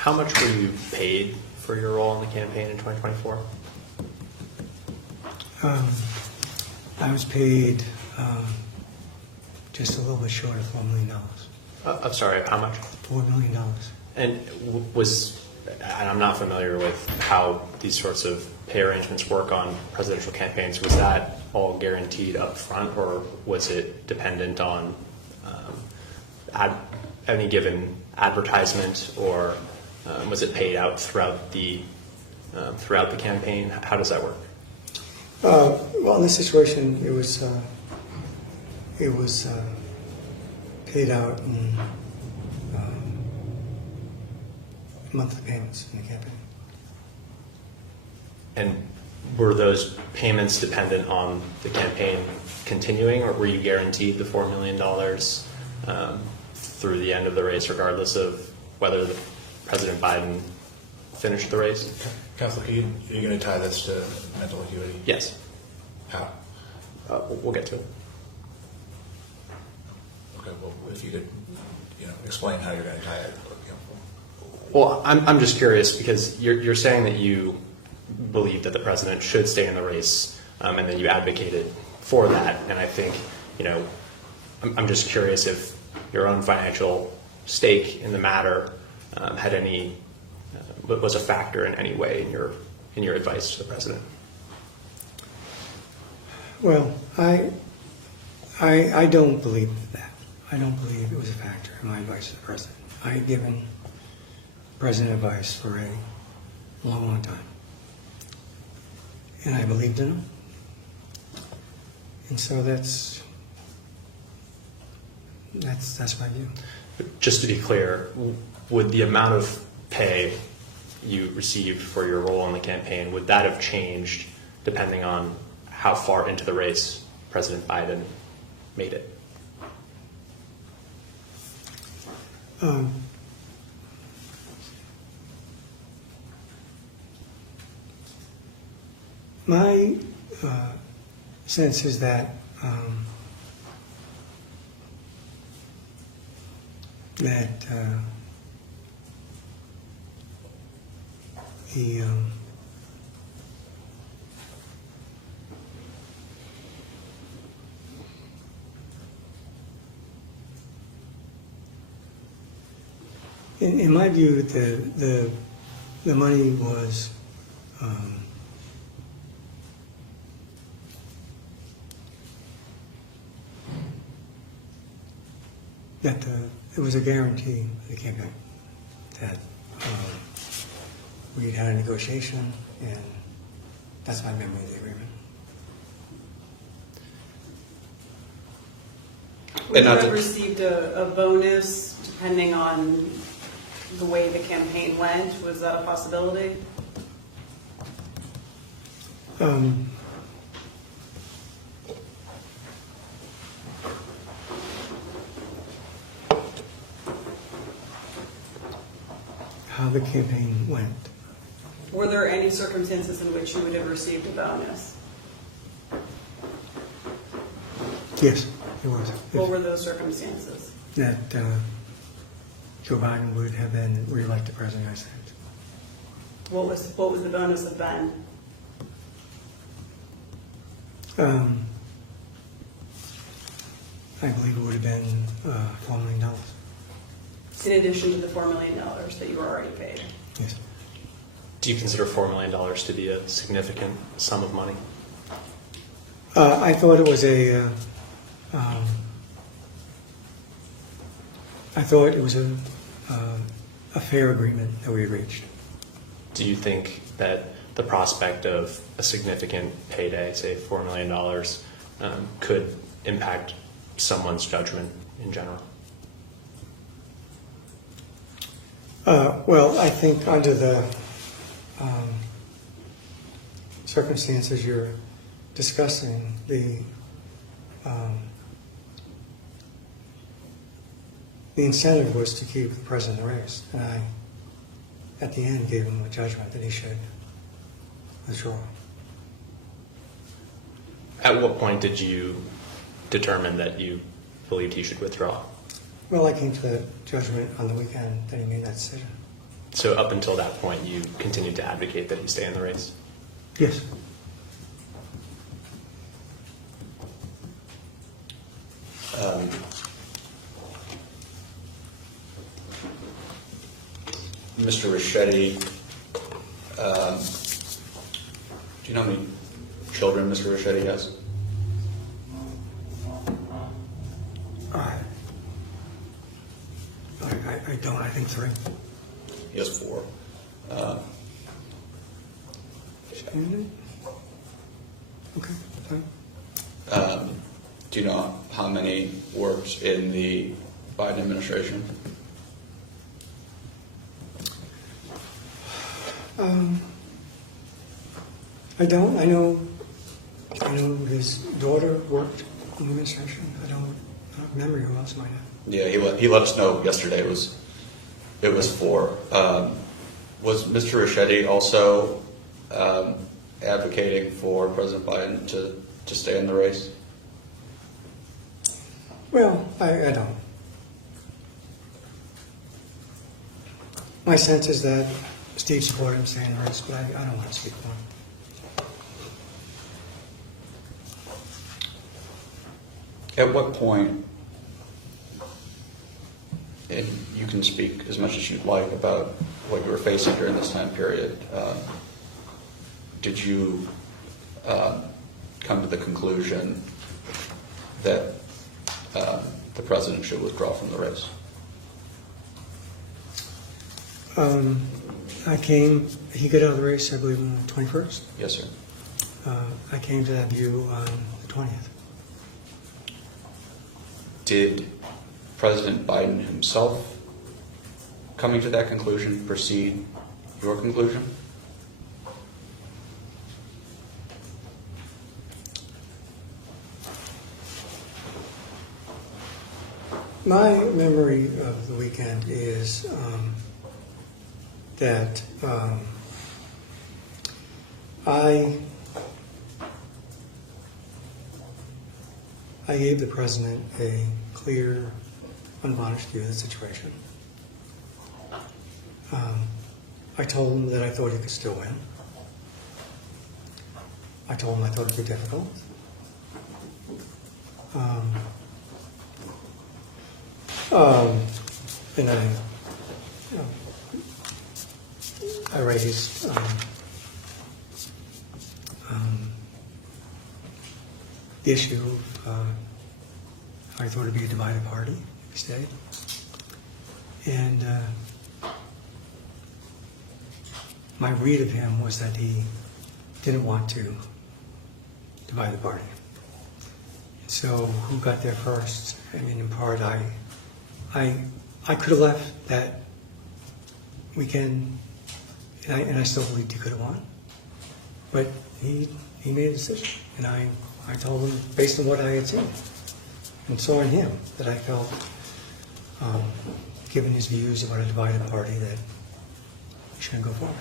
How much were you paid for your role in the campaign in 2024? I was paid just a little bit short of $4 million. I'm sorry, how much? $4 million. And and I'm not familiar with how these sorts of pay arrangements work on presidential campaigns. Was that all guaranteed up front, or was it dependent on any given advertisement, or was it paid out throughout the campaign? How does that work? Well, in this situation, it was paid out in monthly payments in the campaign. And were those payments dependent on the campaign continuing, or were you guaranteed the $4 million through the end of the race, regardless of whether President Biden finished the race? Counselor, are you going to tie this to mental acuity? Yes. How? We'll get to it. Okay, well, if you could, explain how you're going to tie it. Well, I'm just curious because you're saying that you believe that the president should stay in the race, and then you advocated for that. And I think, I'm just curious if your own financial stake in the matter was a factor in any way in your advice to the president. Well, I don't believe that. I don't believe it was a factor in my advice to the president. I had given president advice for a long, long time. And I believed in him. And so that's my view. Just to be clear, would the amount of pay you received for your role in the campaign, would that have changed depending on how far into the race President Biden made it? My sense is that in my view, the money was that it was a guarantee for the campaign that we'd had a negotiation, and that's my memory of the agreement. Would you have received a bonus depending on the way the campaign went? Was that a possibility? How the campaign went. Were there any circumstances in which you would have received a bonus? Yes, there was. What were those circumstances? That Joe Biden would have been reelected president of the United States. What was the bonus of Ben? I believe it would have been $4 million. In addition to the $4 million that you were already paid? Yes. Do you consider $4 million to be a significant sum of money? I thought it was a fair agreement that we had reached. Do you think that the prospect of a significant payday, say $4 million, could impact someone's judgment in general? Well, I think under the circumstances you're discussing, the incentive was to keep the president in the race, and I, at the end, gave him a judgment that he should withdraw. At what point did you determine that you believed he should withdraw? Well, I came to the judgment on the weekend that he made that decision. So up until that point, you continued to advocate that he stay in the race? Yes. Mr. Ricchetti, do you know how many children Mr. Ricchetti has? I don't. I think 3. He has 4. Okay, fine. Do you know how many worked in the Biden administration? I don't. I know his daughter worked in the administration. I don't remember who else might have. Yeah, he let us know yesterday. It was 4. Was Mr. Ricchetti also advocating for President Biden to stay in the race? Well, I don't. My sense is that Steve supported him staying in the race, but I don't want to speak for him. At what point, and you can speak as much as you'd like about what you were facing during this time period, did you come to the conclusion that the president should withdraw from the race? He got out of the race, I believe, on the 21st. Yes, sir. I came to that view on the 20th. Did President Biden himself, coming to that conclusion, precede your conclusion? My memory of the weekend is that I gave the president a clear, unvarnished view of the situation. I told him that I thought he could still win. I told him I thought it would be difficult. And I raised the issue of I thought it'd be a divided party if he stayed. And my read of him was that he didn't want to divide the party. So who got there first? I mean, in part, I could have left that weekend, and I still believed he could have won. But he made a decision, and I told him, based on what I had seen and saw in him, that I felt, given his views about a divided party, that he shouldn't go forward.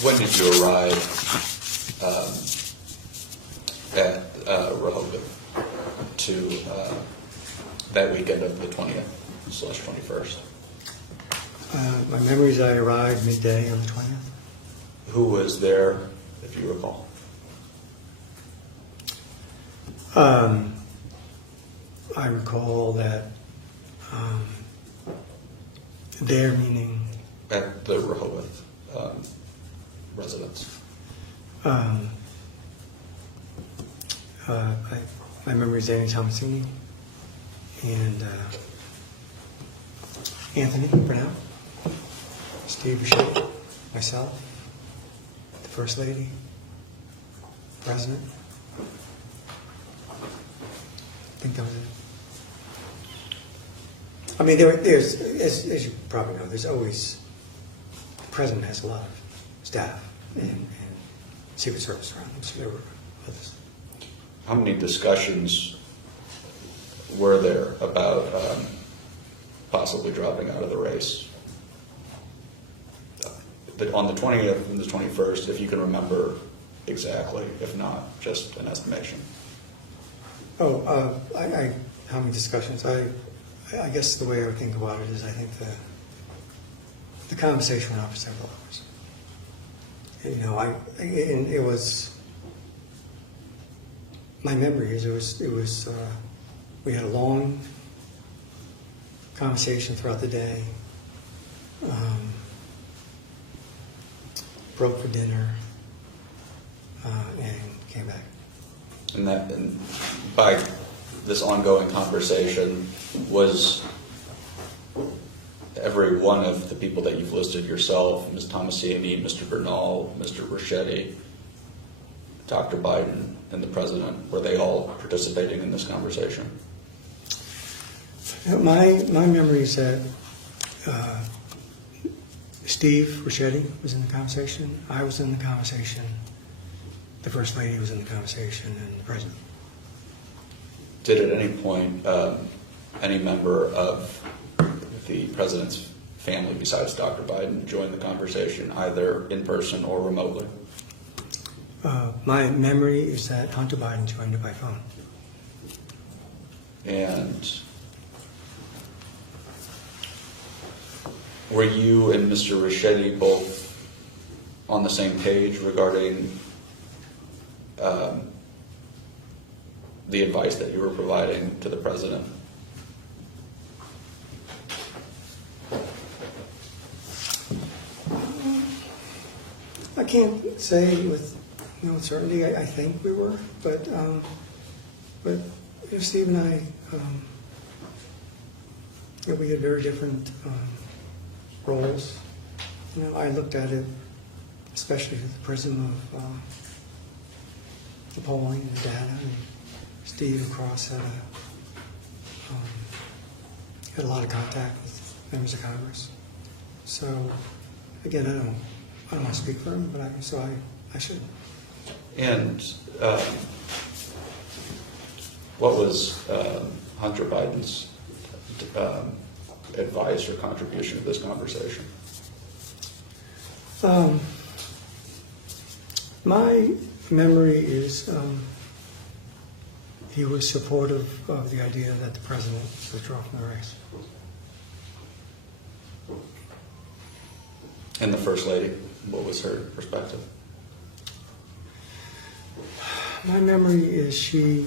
When did you arrive at Rehoboth to that weekend of the 20th/21st? My memory is I arrived midday on the 20th. Who was there, if you recall? I recall that there meaning At the Rehoboth residence. My memory is Annie Tomasini and Anthony Burnell, Steve Bishop, myself, the First Lady, President. I think that was it. I mean, there's, as you probably know, there's always, the President has a lot of staff and Secret Service around him, so there were others. How many discussions were there about possibly dropping out of the race? On the 20th and the 21st, if you can remember exactly, if not, just an estimation. How many discussions? I guess the way I would think about it is I think the conversation went on for several hours. And it was, my memory is we had a long conversation throughout the day, broke for dinner, and came back. And by this ongoing conversation, was every one of the people that you've listed yourself, Ms. Thomasini, Mr. Bernal, Mr. Ricchetti, Dr. Biden, and the President, were they all participating in this conversation? My memory is that Steve Ricchetti was in the conversation, I was in the conversation, the First Lady was in the conversation, and the President. Did at any point any member of the President's family besides Dr. Biden join the conversation, either in person or remotely? My memory is that Hunter Biden joined it by phone. And were you and Mr. Ricchetti both on the same page regarding the advice that you were providing to the President? I can't say with certainty. I think we were, but Steve and I, we had very different roles. I looked at it, especially through the prism of the polling and the data, and Steve, of course, had a lot of contact with members of Congress. So, again, I don't want to speak for him, but I should. And what was Hunter Biden's advice or contribution to this conversation? My memory is he was supportive of the idea that the President withdraw from the race. And the First Lady, what was her perspective? My memory is she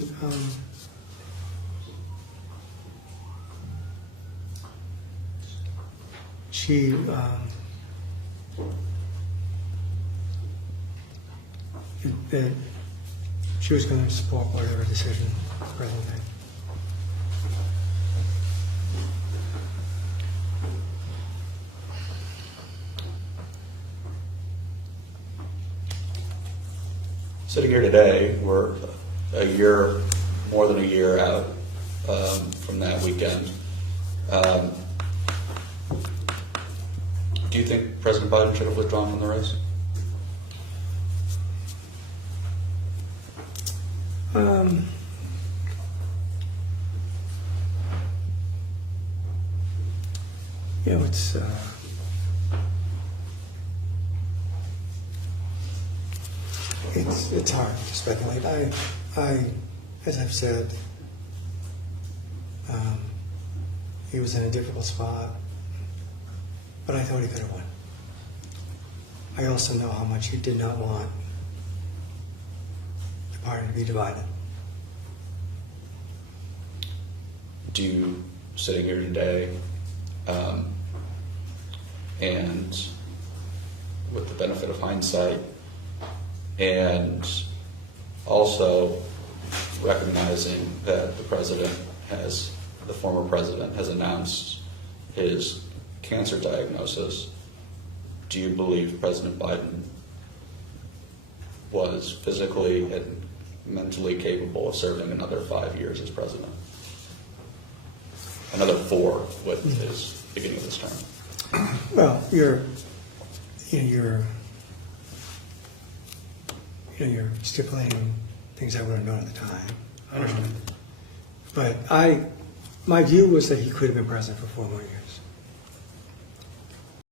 was going to support whatever decision the President made. Sitting here today, we're more than a year out from that weekend. Do you think President Biden should have withdrawn from the race? It's hard to speculate. I as I've said, he was in a difficult spot, but I thought he could have won. I also know how much he did not want the party to be divided. Do you, sitting here today, and with the benefit of hindsight, and also recognizing that the former president has announced his cancer diagnosis, do you believe President Biden was physically and mentally capable of serving another 5 years as president? Another 4 with his beginning of his term. Well, you're stipulating things I would have known at the time. I understand. But my view was that he could have been president for 4 more years.